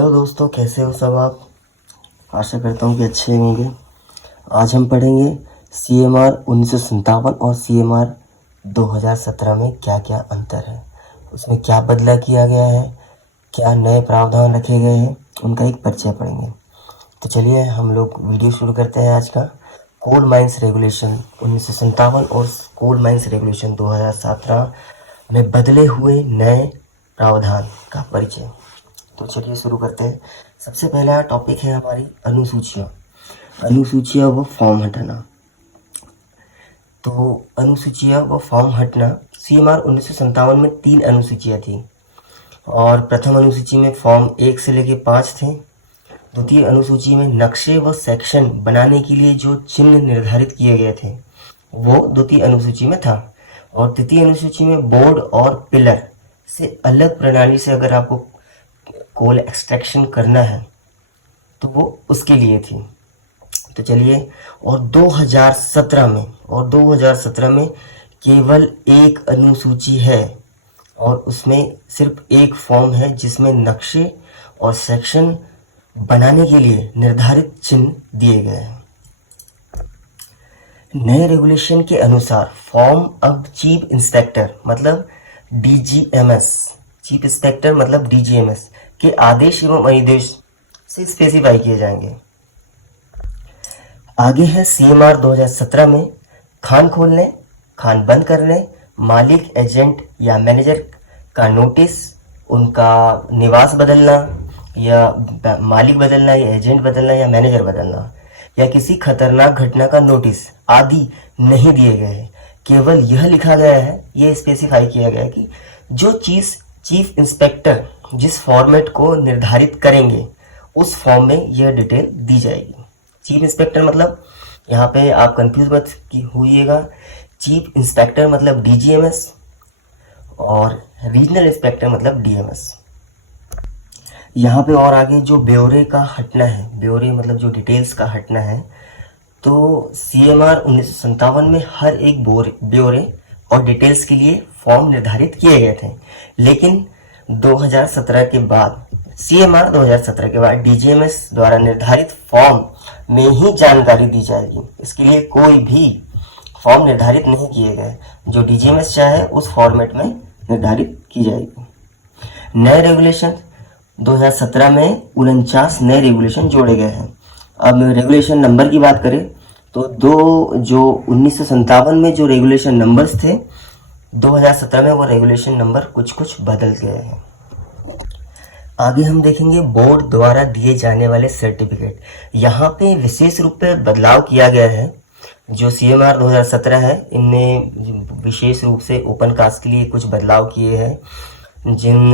Hello दोस्तों, कैसे हो सब आप। आशा करता हूँ कि अच्छे होंगे। आज हम पढ़ेंगे CMR 1957 और CMR 2017 में क्या क्या अंतर है, उसमें क्या बदलाव किया गया है, क्या नए प्रावधान रखे गए हैं, उनका एक परिचय पढ़ेंगे। तो चलिए हम लोग वीडियो शुरू करते हैं आज का। कोल माइंस रेगुलेशन 1957 और कोल माइंस रेगुलेशन 2017 में बदले हुए नए प्रावधान का परिचय। तो चलिए शुरू करते हैं। सबसे पहला टॉपिक है हमारी अनुसूचियाँ। अनुसूचियाँ व फॉर्म हटाना। तो अनुसूचियाँ व फॉर्म हटना, CMR 1957 में 3 अनुसूचियाँ थी और प्रथम अनुसूची में फॉर्म 1 से लेके 5 थे। द्वितीय अनुसूची में नक्शे व सेक्शन बनाने के लिए जो चिन्ह निर्धारित किए गए थे वो द्वितीय अनुसूची में था, और तृतीय अनुसूची में बोर्ड और पिलर से अलग प्रणाली से अगर आपको कोल एक्सट्रैक्शन करना है तो वो उसके लिए थी। तो चलिए, और 2017 में केवल एक अनुसूची है और उसमें सिर्फ एक फॉर्म है जिसमें नक्शे और सेक्शन बनाने के लिए निर्धारित चिन्ह दिए गए हैं। नए रेगुलेशन के अनुसार फॉर्म अब चीफ इंस्पेक्टर मतलब DGMS, चीफ इंस्पेक्टर मतलब DGMS के आदेश एवं अनुदेश से स्पेसिफाई किए जाएंगे। आगे है CMR 2017 में खान खोलने, खान बंद करने, मालिक, एजेंट या मैनेजर का नोटिस, उनका निवास बदलना या मालिक बदलना या एजेंट बदलना या मैनेजर बदलना या किसी खतरनाक घटना का नोटिस आदि नहीं दिए गए हैं। केवल यह लिखा गया है, यह स्पेसिफाई किया गया है कि जो चीज चीफ इंस्पेक्टर जिस फॉर्मेट को निर्धारित करेंगे उस फॉर्म में यह डिटेल दी जाएगी। चीफ इंस्पेक्टर मतलब, यहाँ पे आप कंफ्यूज मत होइएगा, चीफ इंस्पेक्टर मतलब DGMS और रीजनल इंस्पेक्टर मतलब DMS। यहाँ पे और आगे जो ब्यौरे का हटना है, ब्यौरे मतलब जो डिटेल्स का हटना है, तो CMR 1957 में हर एक ब्यौरे और डिटेल्स के लिए फॉर्म निर्धारित किए गए थे, लेकिन 2017 के बाद CMR 2017 के बाद DGMS द्वारा निर्धारित फॉर्म में ही जानकारी दी जाएगी। इसके लिए कोई भी फॉर्म निर्धारित नहीं किए गए, जो DGMS चाहे उस फॉर्मेट में निर्धारित की जाएगी। नए रेगुलेशन 2017 में 49 नए रेगुलेशन जोड़े गए हैं। अब रेगुलेशन नंबर की बात करें तो जो 1957 में जो रेगुलेशन नंबर्स थे, 2017 में वो रेगुलेशन नंबर कुछ बदल गए हैं। आगे हम देखेंगे बोर्ड द्वारा दिए जाने वाले सर्टिफिकेट। यहाँ पे विशेष रूप पे बदलाव किया गया है। जो CMR 2017 है, इनने विशेष रूप से ओपन कास्ट के लिए कुछ बदलाव किए हैं। जिन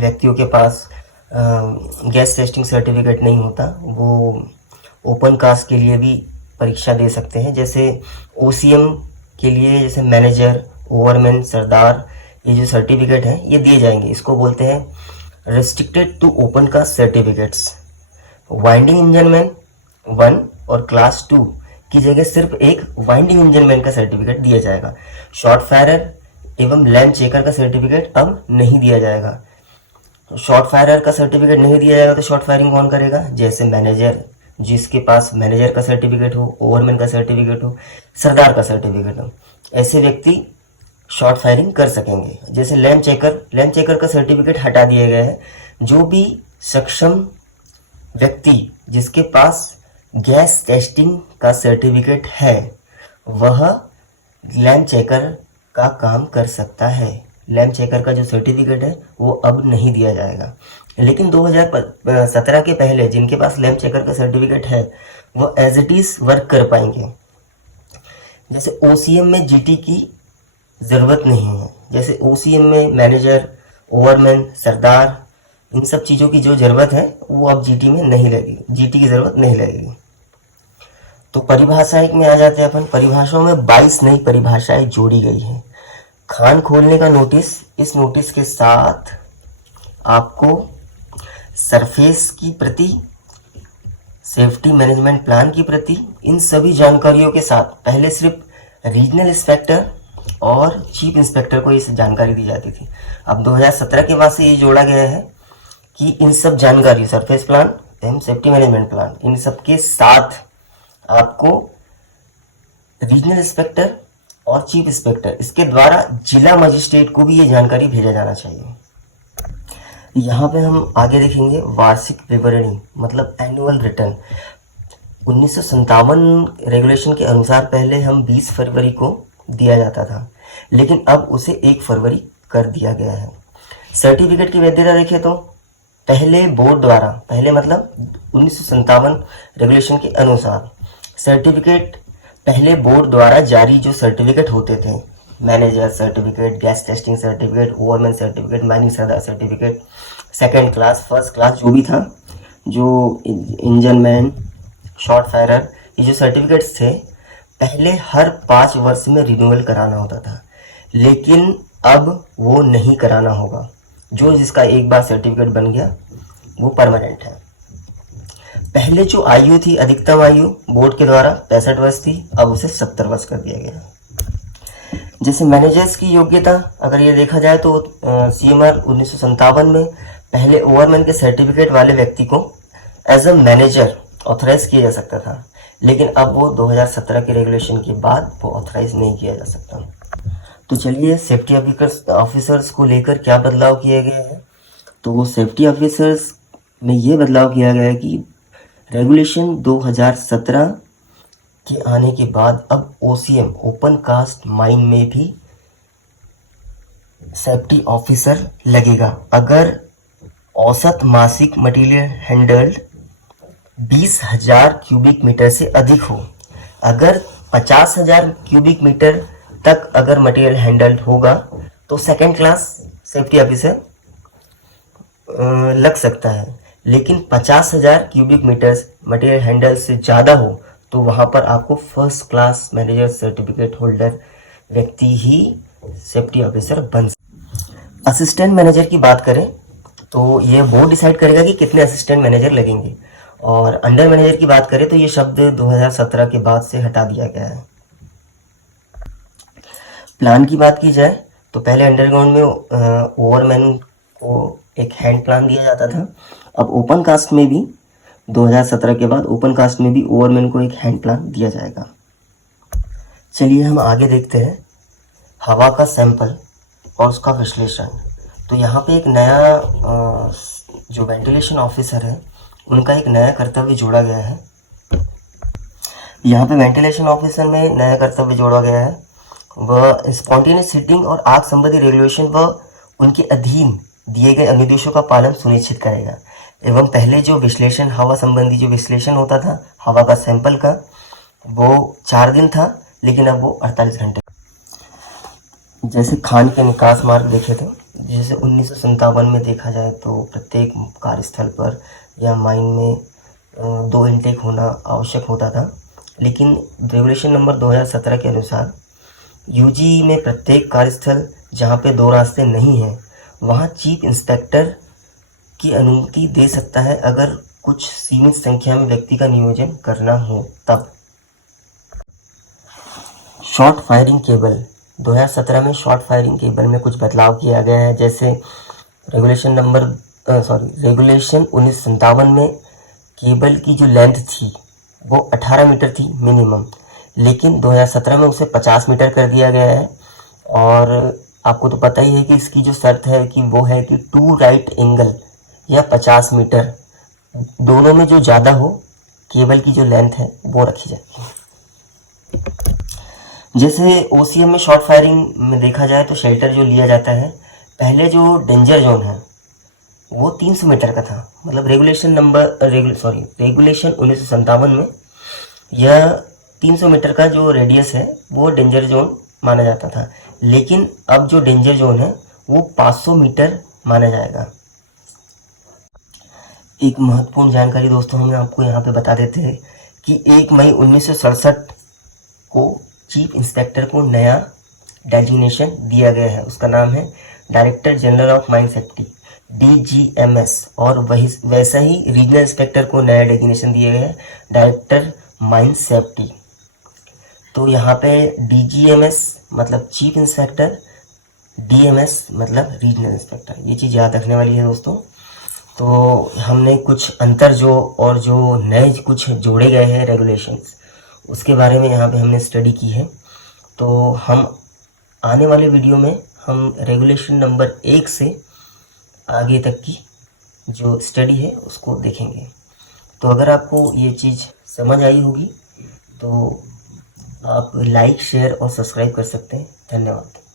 व्यक्तियों के पास गैस टेस्टिंग सर्टिफिकेट नहीं होता वो ओपन कास्ट के लिए भी परीक्षा दे सकते हैं। जैसे OCM के लिए जैसे मैनेजर, ओवरमैन, सरदार, ये जो सर्टिफिकेट हैं ये दिए जाएंगे। इसको बोलते हैं restricted to open caste certificates. Winding engineman 1 और क्लास 2 की जगह सिर्फ एक वाइंडिंग इंजनमैन का सर्टिफिकेट दिया जाएगा। शॉर्ट फायरर एवं लैंड चेकर का सर्टिफिकेट अब नहीं दिया जाएगा। शॉर्ट फायरर का सर्टिफिकेट नहीं दिया जाएगा तो शॉर्ट फायरिंग कौन करेगा? जैसे मैनेजर, जिसके पास मैनेजर का सर्टिफिकेट हो, ओवरमैन का सर्टिफिकेट हो, सरदार का सर्टिफिकेट हो, ऐसे व्यक्ति शॉर्ट फायरिंग कर सकेंगे। जैसे लैंड चेकर का सर्टिफिकेट हटा दिया गया है। जो भी सक्षम व्यक्ति जिसके पास गैस टेस्टिंग का सर्टिफिकेट है वह लैंड चेकर का काम कर सकता है। लैंड चेकर का जो सर्टिफिकेट है वो अब नहीं दिया जाएगा, लेकिन 2017 के पहले जिनके पास लैंड चेकर का सर्टिफिकेट है वो एज इट इज वर्क कर पाएंगे। जैसे OCM में GT की ज़रूरत नहीं है। जैसे OCM में मैनेजर, ओवरमैन, सरदार, इन सब चीज़ों की जो ज़रूरत है वो अब GT में नहीं लगेगी, GT की ज़रूरत नहीं लगेगी। तो परिभाषा एक में आ जाते हैं अपन। परिभाषाओं में 22 नई परिभाषाएं जोड़ी गई हैं। खान खोलने का नोटिस, इस नोटिस के साथ आपको सरफेस की प्रति, सेफ्टी मैनेजमेंट प्लान की प्रति, इन सभी जानकारियों के साथ पहले सिर्फ रीजनल इंस्पेक्टर और चीफ इंस्पेक्टर को ये जानकारी दी जाती थी। अब 2017 के बाद से ये जोड़ा गया है कि इन सब जानकारी, सरफेस प्लान एवं सेफ्टी मैनेजमेंट प्लान, इन सब के साथ आपको रीजनल इंस्पेक्टर और चीफ इंस्पेक्टर इसके द्वारा जिला मजिस्ट्रेट को भी ये जानकारी भेजा जाना चाहिए। यहाँ पे हम आगे देखेंगे वार्षिक विवरणी, मतलब एनुअल रिटर्न। 1957 रेगुलेशन के अनुसार पहले हम 20 फरवरी को दिया जाता था, लेकिन अब उसे 1 फरवरी कर दिया गया है। सर्टिफिकेट की वैधता देखें तो पहले बोर्ड द्वारा, पहले मतलब 1957 रेगुलेशन के अनुसार सर्टिफिकेट पहले बोर्ड द्वारा जारी जो सर्टिफिकेट होते थे, manager certificate, gas testing certificate, ओवरमैन certificate, mining certificate, second class, first class, जो भी था, जो इंजन मैन, शॉर्ट फायरर, ये जो सर्टिफिकेट्स थे पहले हर 5 वर्ष में रिन्यूअल कराना होता था, लेकिन अब वो नहीं कराना होगा। जो जिसका एक बार सर्टिफिकेट बन गया वो परमानेंट है। पहले जो आयु थी, अधिकतम आयु बोर्ड के द्वारा 65 वर्ष थी, अब उसे 70 वर्ष कर दिया गया। जैसे मैनेजर्स की योग्यता अगर ये देखा जाए तो CMR 1957 में पहले ओवरमैन के सर्टिफिकेट वाले व्यक्ति को एज अ मैनेजर ऑथराइज किया जा सकता था, लेकिन अब वो 2017 के रेगुलेशन के बाद वो ऑथराइज नहीं किया जा सकता। तो चलिए सेफ्टी ऑफिसर्स को लेकर क्या बदलाव किए गए हैं। तो वो सेफ्टी ऑफिसर्स में ये बदलाव किया गया है कि रेगुलेशन 2017 के आने के बाद अब OCM, ओपन कास्ट माइन में भी सेफ्टी ऑफिसर लगेगा अगर औसत मासिक मटेरियल हैंडल्ड 20,000 क्यूबिक मीटर से अधिक हो। अगर 50,000 क्यूबिक मीटर तक अगर मटेरियल हैंडल्ड होगा तो सेकेंड क्लास सेफ्टी ऑफिसर लग सकता है, लेकिन 50,000 क्यूबिक मीटर मटेरियल हैंडल से ज़्यादा हो तो वहाँ पर आपको first class manager certificate holder व्यक्ति ही सेफ्टी ऑफिसर बन सकता। असिस्टेंट मैनेजर की बात करें तो ये बोर्ड डिसाइड करेगा कि कितने असिस्टेंट मैनेजर लगेंगे, और अंडर मैनेजर की बात करें तो ये शब्द 2017 के बाद से हटा दिया गया है। प्लान की बात की जाए तो पहले अंडरग्राउंड में ओवरमैन को एक हैंड प्लान दिया जाता था, अब ओपन कास्ट में भी 2017 के बाद ओपन कास्ट में भी ओवरमैन को एक हैंड प्लान दिया जाएगा। चलिए हम आगे देखते हैं हवा का सैंपल और उसका विश्लेषण। तो यहाँ पे एक नया जो वेंटिलेशन ऑफिसर है उनका एक नया कर्तव्य जोड़ा गया है। यहाँ पे वेंटिलेशन ऑफिसर में नया कर्तव्य जोड़ा गया है, वह स्पॉन्टेनियस सीटिंग और आग संबंधी रेगुलेशन व उनके अधीन दिए गए अनुदेशों का पालन सुनिश्चित करेगा। एवं पहले जो विश्लेषण, हवा संबंधी जो विश्लेषण होता था हवा का सैंपल का, वो 4 दिन था, लेकिन अब वो 48 घंटे। जैसे खान के निकास मार्ग देखे थे, जैसे 1957 में देखा जाए तो प्रत्येक कार्यस्थल पर या माइन में 2 इनटेक होना आवश्यक होता था, लेकिन रेगुलेशन नंबर 2017 के अनुसार UG में प्रत्येक कार्यस्थल जहाँ पे 2 रास्ते नहीं हैं वहाँ चीफ इंस्पेक्टर की अनुमति दे सकता है अगर कुछ सीमित संख्या में व्यक्ति का नियोजन करना हो तब। शॉर्ट फायरिंग केबल 2017 में शॉर्ट फायरिंग केबल में कुछ बदलाव किया गया है। जैसे रेगुलेशन 1957 में केबल की जो लेंथ थी वो 18 मीटर थी मिनिमम, लेकिन 2017 में उसे 50 मीटर कर दिया गया है। और आपको तो पता ही है कि इसकी जो शर्त है कि वो है कि 2 राइट एंगल या 50 मीटर दोनों में जो ज़्यादा हो केबल की जो लेंथ है वो रखी जाती है। जैसे OCM में शॉर्ट फायरिंग में देखा जाए तो शेल्टर जो लिया जाता है, पहले जो डेंजर जोन है वो 300 मीटर का था, मतलब रेगुलेशन 1957 में यह 300 मीटर का जो रेडियस है वो डेंजर जोन माना जाता था, लेकिन अब जो डेंजर जोन है वो 500 मीटर माना जाएगा। एक महत्वपूर्ण जानकारी दोस्तों हम आपको यहाँ पे बता देते हैं कि 1 मई 1967 को चीफ इंस्पेक्टर को नया डेजिग्नेशन दिया गया है, उसका नाम है director general of mine safety DGMS, और वही वैसा ही रीजनल इंस्पेक्टर को नया डेजिग्नेशन दिया गया है डायरेक्टर माइन सेफ्टी। तो यहाँ पे DGMS मतलब चीफ इंस्पेक्टर, DMS मतलब रीजनल इंस्पेक्टर, ये चीज़ याद रखने वाली है दोस्तों। तो हमने कुछ अंतर जो नए कुछ जोड़े गए हैं रेगुलेशंस, उसके बारे में यहाँ पे हमने स्टडी की है। तो हम आने वाले वीडियो में हम रेगुलेशन नंबर 1 से आगे तक की जो स्टडी है उसको देखेंगे। तो अगर आपको ये चीज़ समझ आई होगी तो आप लाइक, शेयर और सब्सक्राइब कर सकते हैं। धन्यवाद।